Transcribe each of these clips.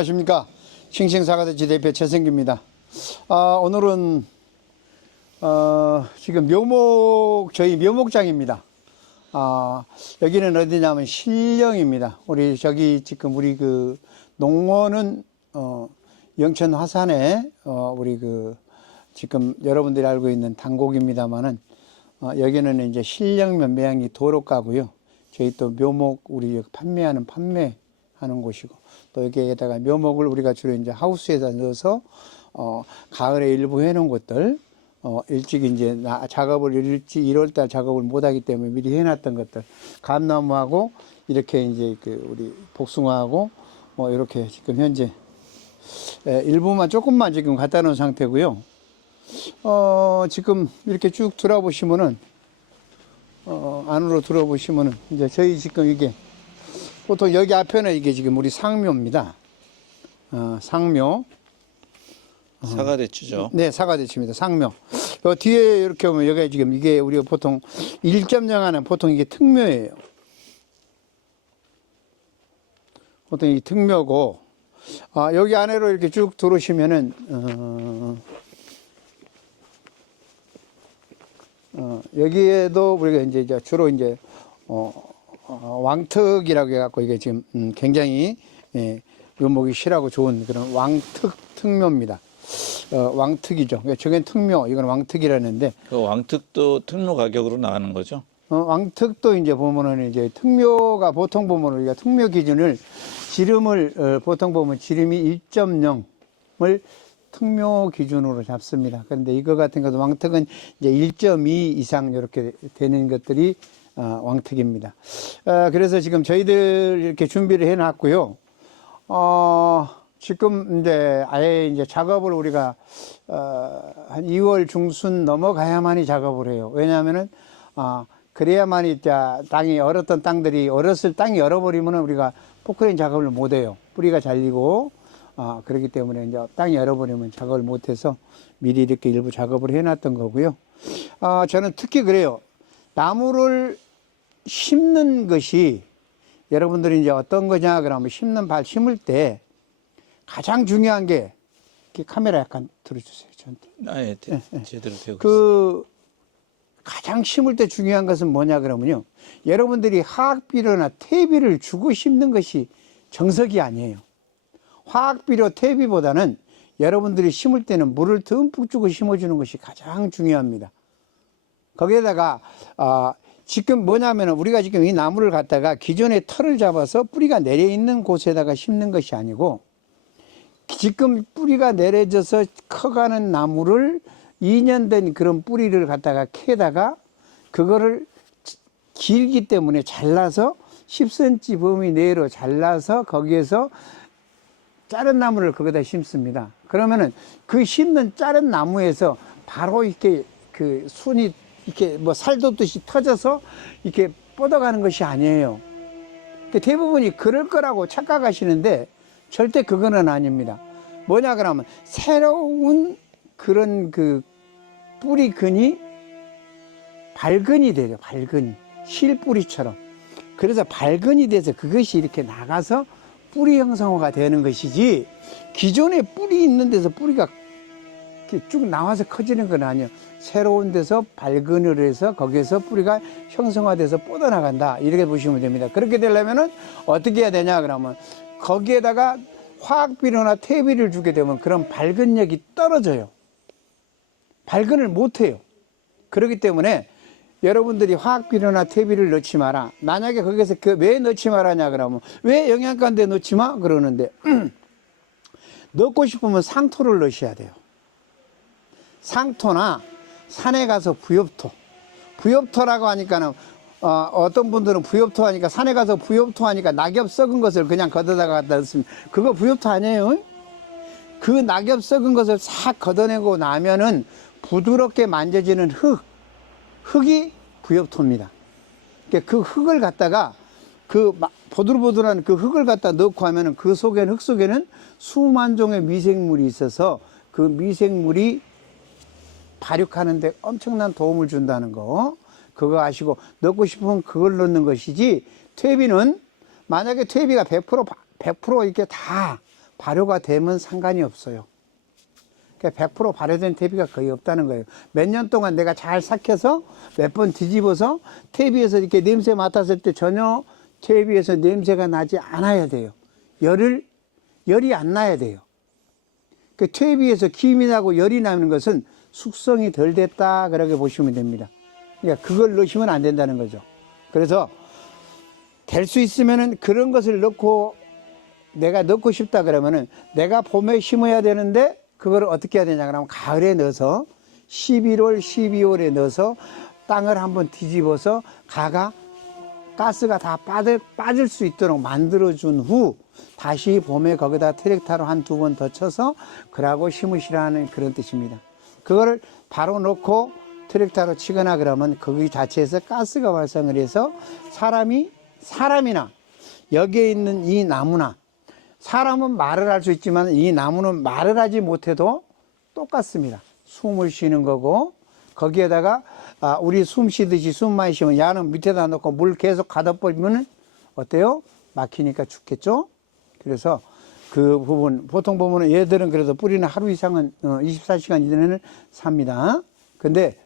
안녕하십니까. 싱싱사과대지 대표 최성기입니다. 오늘은 지금 저희 묘목장입니다. 여기는 어디냐면 신령입니다. 우리 저기 지금 우리 그 농원은 영천 화산에 우리 그 지금 여러분들이 알고 있는 단곡입니다만은 여기는 이제 신령 면배양이 도로가고요. 저희 또 묘목 우리 판매하는 곳이고, 또 여기에다가 묘목을 우리가 주로 이제 하우스에다 넣어서 가을에 일부 해놓은 것들, 일찍 이제 작업을 일찍 1월달 작업을 못하기 때문에 미리 해놨던 것들, 감나무하고 이렇게 이제 그 우리 복숭아하고 이렇게 지금 현재 일부만 조금만 지금 갖다 놓은 상태고요. 지금 이렇게 쭉 들어보시면은 안으로 들어보시면은 이제 저희 지금 이게 보통 여기 앞에는 이게 지금 우리 상묘입니다. 상묘. 사과대추죠. 네, 사과대추입니다. 상묘. 뒤에 이렇게 보면 여기가 지금 이게 우리가 보통 1.0하는 보통 이게 특묘예요. 보통 이 특묘고, 여기 안으로 이렇게 쭉 들어오시면은, 여기에도 우리가 이제 주로 이제, 왕특이라고 해갖고 이게 지금 굉장히 묘목이 실하고 좋은 그런 특묘입니다. 왕특이죠. 저건 특묘, 이건 왕특이라는데. 그 왕특도 특묘 가격으로 나가는 거죠? 왕특도 이제 보면은 이제 특묘가 보통 보면 우리가 특묘 기준을 지름을 보통 보면 지름이 1.0을 특묘 기준으로 잡습니다. 그런데 이거 같은 것도 왕특은 이제 1.2 이상 이렇게 되는 것들이 왕특입니다. 그래서 지금 저희들 이렇게 준비를 해 놨고요. 지금 이제 아예 이제 작업을 우리가 한 2월 중순 넘어가야만이 작업을 해요. 왜냐하면은 그래야만이 땅이 얼었던 땅들이 땅이 얼어버리면 우리가 포크레인 작업을 못 해요. 뿌리가 잘리고 그렇기 때문에 이제 땅이 얼어버리면 작업을 못 해서 미리 이렇게 일부 작업을 해 놨던 거고요. 저는 특히 그래요. 나무를 심는 것이 여러분들이 이제 어떤 거냐 그러면 심을 때 가장 중요한 게 카메라 약간 들어주세요. 저한테. 예, 제대로 되고 있어요. 가장 심을 때 중요한 것은 뭐냐 그러면요. 여러분들이 화학비료나 퇴비를 주고 심는 것이 정석이 아니에요. 화학비료, 퇴비보다는 여러분들이 심을 때는 물을 듬뿍 주고 심어주는 것이 가장 중요합니다. 거기에다가 지금 뭐냐면 우리가 지금 이 나무를 갖다가 기존에 털을 잡아서 뿌리가 내려 있는 곳에다가 심는 것이 아니고, 지금 뿌리가 내려져서 커가는 나무를 2년 된 그런 뿌리를 갖다가 캐다가 그거를 길기 때문에 잘라서 10cm 범위 내로 잘라서 거기에서 자른 나무를 거기다 심습니다. 그러면은 그 심는 자른 나무에서 바로 이렇게 그 순이 이렇게 뭐 살돋듯이 터져서 이렇게 뻗어가는 것이 아니에요. 대부분이 그럴 거라고 착각하시는데 절대 그거는 아닙니다. 뭐냐 그러면 새로운 그런 그 뿌리근이 발근이 돼요. 발근이 실뿌리처럼. 그래서 발근이 돼서 그것이 이렇게 나가서 뿌리 형성화가 되는 것이지, 기존에 뿌리 있는 데서 뿌리가 이렇게 쭉 나와서 커지는 건 아니에요. 새로운 데서 발근을 해서 거기에서 뿌리가 형성화돼서 뻗어나간다, 이렇게 보시면 됩니다. 그렇게 되려면은 어떻게 해야 되냐 그러면 거기에다가 화학비료나 퇴비를 주게 되면 그런 발근력이 떨어져요. 발근을 못해요. 그렇기 때문에 여러분들이 화학비료나 퇴비를 넣지 마라. 만약에 거기서 왜 넣지 말라냐 그러면, 왜 영양가인데 넣지 마 그러는데 넣고 싶으면 상토를 넣으셔야 돼요. 상토나 산에 가서 부엽토라고 하니까는 어떤 분들은 부엽토 하니까, 산에 가서 부엽토 하니까 낙엽 썩은 것을 그냥 걷어다가 갖다 넣습니다. 그거 부엽토 아니에요? 그 낙엽 썩은 것을 싹 걷어내고 나면은 부드럽게 만져지는 흙이 부엽토입니다. 그 흙을 갖다가 그 보들보들한 그 흙을 갖다 넣고 하면은 그 속에는, 흙 속에는 수만 종의 미생물이 있어서 그 미생물이 발육하는데 엄청난 도움을 준다는 거, 그거 아시고 넣고 싶으면 그걸 넣는 것이지, 퇴비는 만약에 퇴비가 100% 이렇게 다 발효가 되면 상관이 없어요. 그러니까 100% 발효된 퇴비가 거의 없다는 거예요. 몇 년 동안 내가 잘 삭혀서 몇 번 뒤집어서 퇴비에서 이렇게 냄새 맡았을 때 전혀 퇴비에서 냄새가 나지 않아야 돼요. 열이 안 나야 돼요. 그 퇴비에서 김이 나고 열이 나는 것은 숙성이 덜 됐다 그렇게 보시면 됩니다. 그러니까 그걸 넣으시면 안 된다는 거죠. 그래서 될 수 있으면은 그런 것을 넣고 내가 넣고 싶다 그러면은 내가 봄에 심어야 되는데 그걸 어떻게 해야 되냐 그러면 가을에 넣어서 11월, 12월에 넣어서 땅을 한번 뒤집어서 가스가 다 빠질 수 있도록 만들어준 후 다시 봄에 거기다 트랙터로 한 2번 더 쳐서 그러고 심으시라는 그런 뜻입니다. 그거를 바로 넣고 트랙터로 치거나 그러면 거기 자체에서 가스가 발생을 해서 사람이나 여기에 있는 이 나무나 사람은 말을 할 수 있지만 이 나무는 말을 하지 못해도 똑같습니다. 숨을 쉬는 거고 거기에다가 우리 숨 쉬듯이 숨 많이 쉬면 야는 밑에다 놓고 물 계속 가둬버리면 어때요? 막히니까 죽겠죠? 그래서 그 부분 보통 보면 얘들은 그래도 뿌리는 하루 이상은 24시간 이내는 삽니다. 근데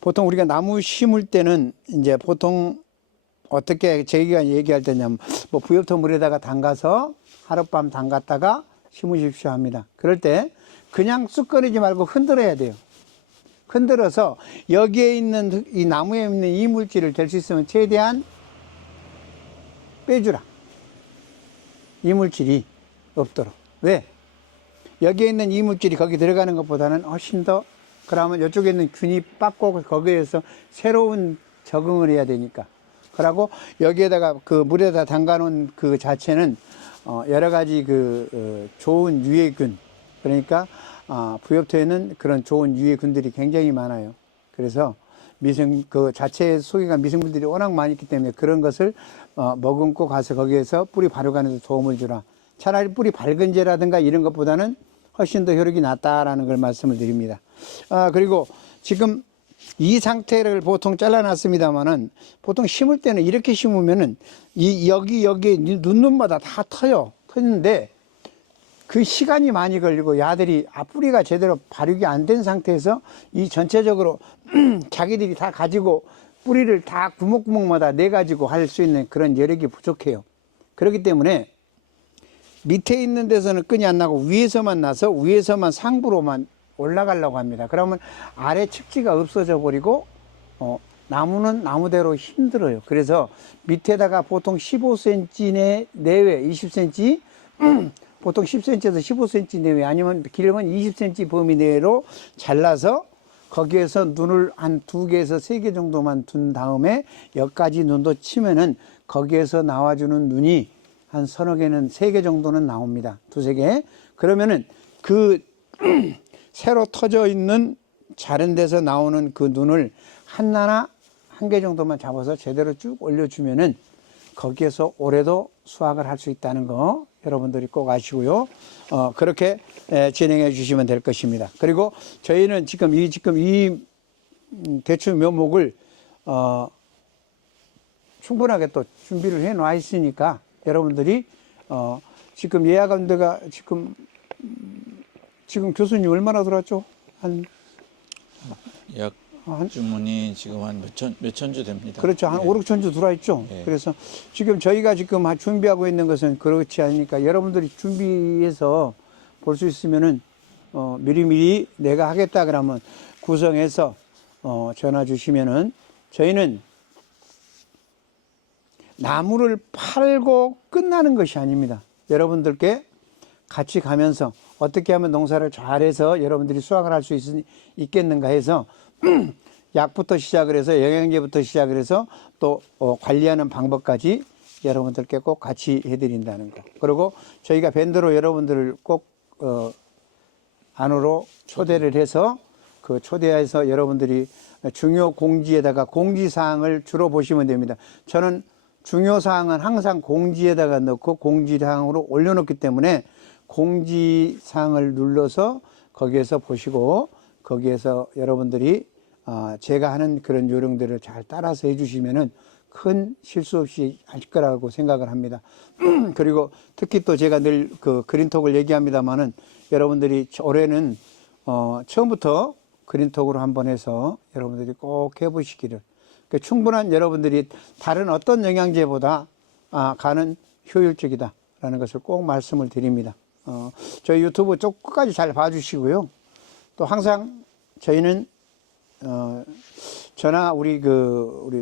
보통 우리가 나무 심을 때는 이제 보통 어떻게 저희가 얘기할 때냐면 뭐 부엽토 물에다가 담가서 하룻밤 담갔다가 심으십시오 합니다. 그럴 때 그냥 쑥 꺼내지 말고 흔들어야 돼요. 흔들어서 여기에 있는 이 나무에 있는 이물질을 될 수 있으면 최대한 빼주라. 이물질이 없도록. 왜? 여기에 있는 이물질이 거기 들어가는 것보다는 훨씬 더 그러면 이쪽에 있는 균이 빠고 거기에서 새로운 적응을 해야 되니까. 그러고 여기에다가 그 물에다 담가놓은 그 자체는 여러 가지 좋은 유해균 그러니까 부엽토에는 그런 좋은 유해균들이 굉장히 많아요. 그래서 그 자체 속에가 미생물들이 워낙 많이 있기 때문에 그런 것을 머금고 가서 거기에서 뿌리 발효가는 데 도움을 주라. 차라리 뿌리 밝은제라든가 이런 것보다는 훨씬 더 효력이 낫다라는 걸 말씀을 드립니다. 그리고 지금 이 상태를 보통 잘라놨습니다만은 보통 심을 때는 이렇게 심으면은 여기에 눈눈마다 다 터는데 그 시간이 많이 걸리고 야들이 뿌리가 제대로 발육이 안 된 상태에서 이 전체적으로 자기들이 다 가지고 뿌리를 다 구멍구멍마다 내 가지고 할 수 있는 그런 여력이 부족해요. 그렇기 때문에 밑에 있는 데서는 끈이 안 나고 위에서만 나서 위에서만 상부로만 올라가려고 합니다. 그러면 아래 측지가 없어져 버리고 나무는 나무대로 힘들어요. 그래서 밑에다가 보통 15cm 내외 20cm 보통 10cm에서 15cm 내외 아니면 길면 20cm 범위 내로 잘라서 거기에서 눈을 한 2개에서 3개 정도만 둔 다음에 여기까지 눈도 치면은 거기에서 나와주는 눈이 한 서너 개는 3개 정도는 나옵니다. 2-3개. 그러면은 그 새로 터져 있는 자른 데서 나오는 그 눈을 하나나 1개 정도만 잡아서 제대로 쭉 올려주면은 거기에서 올해도 수확을 할 수 있다는 거 여러분들이 꼭 아시고요. 그렇게 진행해 주시면 될 것입니다. 그리고 저희는 지금 이 대추 묘목을 충분하게 또 준비를 해 놔 있으니까 여러분들이 지금 예약원대가 지금 교수님 얼마나 들어왔죠? 약 주문이 지금 한 몇 천 주 됩니다. 그렇죠. 한 5, 6천 주 들어와 있죠. 그래서 지금 저희가 지금 준비하고 있는 것은 그렇지 않으니까 여러분들이 준비해서 볼 수 있으면은 미리미리 내가 하겠다 그러면 구성해서 전화 주시면은 저희는 나무를 팔고 끝나는 것이 아닙니다. 여러분들께 같이 가면서 어떻게 하면 농사를 잘해서 여러분들이 수확을 할 수 있겠는가 해서 약부터 시작을 해서 영양제부터 시작을 해서 또 관리하는 방법까지 여러분들께 꼭 같이 해드린다는 거. 그리고 저희가 밴드로 여러분들을 꼭 안으로 초대를 해서 그 초대해서 여러분들이 중요 공지에다가 공지사항을 주로 보시면 됩니다. 저는 중요사항은 항상 공지에다가 넣고 공지사항으로 올려놓기 때문에 공지사항을 눌러서 거기에서 보시고 거기에서 여러분들이 제가 하는 그런 요령들을 잘 따라서 해주시면은 큰 실수 없이 할 거라고 생각을 합니다. 그리고 특히 또 제가 늘 그 그린톡을 얘기합니다만은 여러분들이 올해는 처음부터 그린톡으로 한번 해서 여러분들이 꼭 해보시기를. 그러니까 충분한 여러분들이 다른 어떤 영양제보다 간은 효율적이다라는 것을 꼭 말씀을 드립니다. 저희 유튜브 쭉 끝까지 잘 봐주시고요. 또 항상 저희는 저나 우리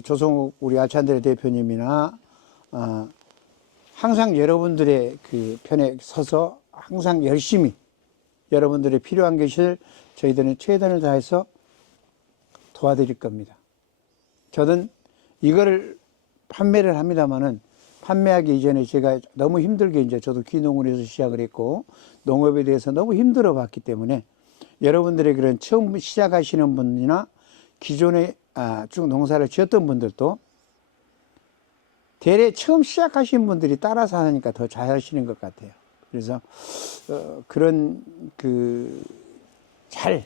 조성욱 우리 아찬드레 대표님이나 항상 여러분들의 그 편에 서서 항상 열심히 여러분들이 필요한 것을 저희들은 최선을 다해서 도와드릴 겁니다. 저는 이거를 판매를 합니다만은 판매하기 이전에 제가 너무 힘들게 이제 저도 귀농을 해서 시작을 했고 농업에 대해서 너무 힘들어 봤기 때문에 여러분들의 그런 처음 시작하시는 분이나 기존에 쭉 농사를 지었던 분들도 대래 처음 시작하신 분들이 따라서 하니까 더 잘하시는 것 같아요. 그래서 그런 잘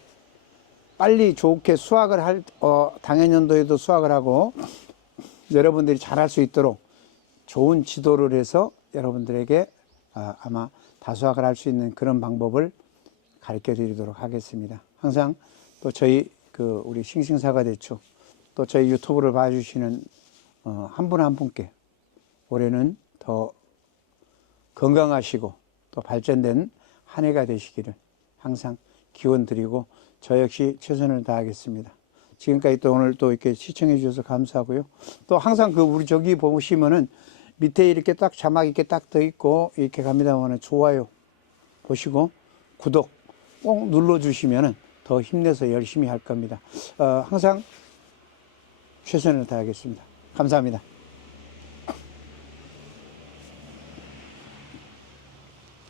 빨리 좋게 수확을 할 당해년도에도 수확을 하고 여러분들이 잘할 수 있도록 좋은 지도를 해서 여러분들에게 아마 다수확을 할 수 있는 그런 방법을 가르쳐 드리도록 하겠습니다. 항상 또 저희 우리 싱싱사과대추 또 저희 유튜브를 봐주시는 한 분 한 분께 올해는 더 건강하시고 또 발전된 한 해가 되시기를 항상 기원 드리고 저 역시 최선을 다하겠습니다. 지금까지 또 오늘 또 이렇게 시청해 주셔서 감사하고요. 또 항상 우리 저기 보시면은 밑에 이렇게 딱 자막 이렇게 딱 더 있고 이렇게 갑니다만은 좋아요 보시고 구독 꼭 눌러주시면은 더 힘내서 열심히 할 겁니다. 항상 최선을 다하겠습니다. 감사합니다.